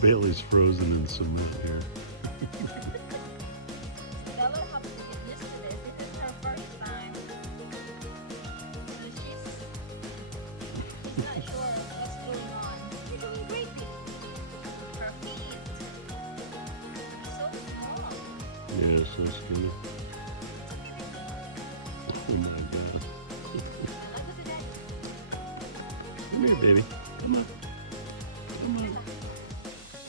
Bailey's frozen in cement here. Bella have to get used to this. This is her first time. So she's not sure what's going on. She's doing great. Her feet so small. Yeah, so skinny. Oh my god. Come here, baby. Come on. Come on.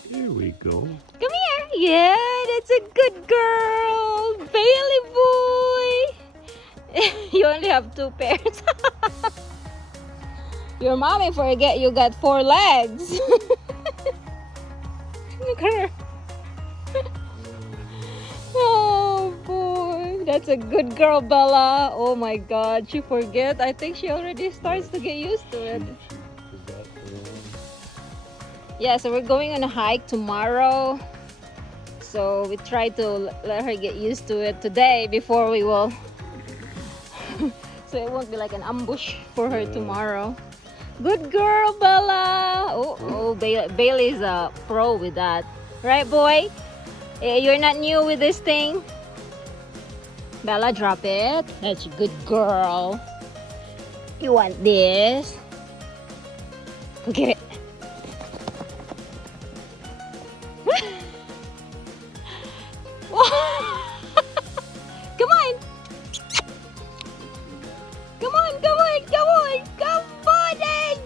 Here we go. Come here. Yeah, that's a good girl. Bailey boy. You only have 2 pairs. Your mommy forget you got 4 legs. Look at her. Oh boy, that's a good girl, Bella. Oh my god, she forget. I think she already starts to get used to it. Yeah, so we're going on a hike tomorrow. So we try to let her get used to it today before we will. So it won't be like an ambush for her tomorrow. Good girl, Bella. Oh, Bailey's a pro with that. Right, boy? You're not new with this thing? Bella, drop it. That's a good girl. You want this? Go get it. Come on. Come on, come on, come on. Come on,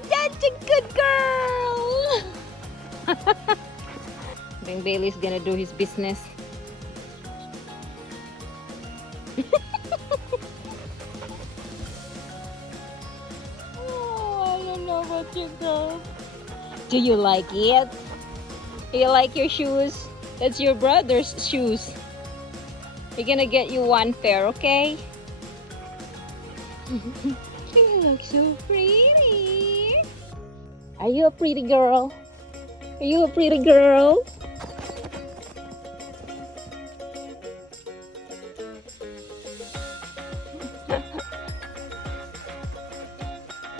that's a good girl. I think Bailey's gonna do his business. Oh, I don't know about you, girl. Do you like it? Do you like your shoes? That's your brother's shoes. We're gonna get you 1 pair, okay? You look so pretty. Are you a pretty girl? Are you a pretty girl?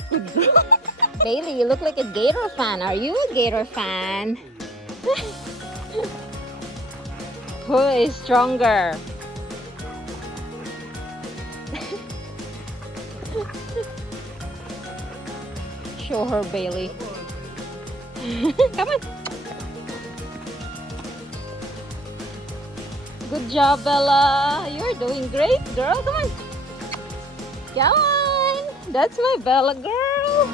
Good girl. Bailey, you look like a Gator fan. Are you a Gator fan? Who is stronger? Show her, Bailey. Come on. Good job, Bella. You're doing great, girl. Come on. Come on. That's my Bella girl.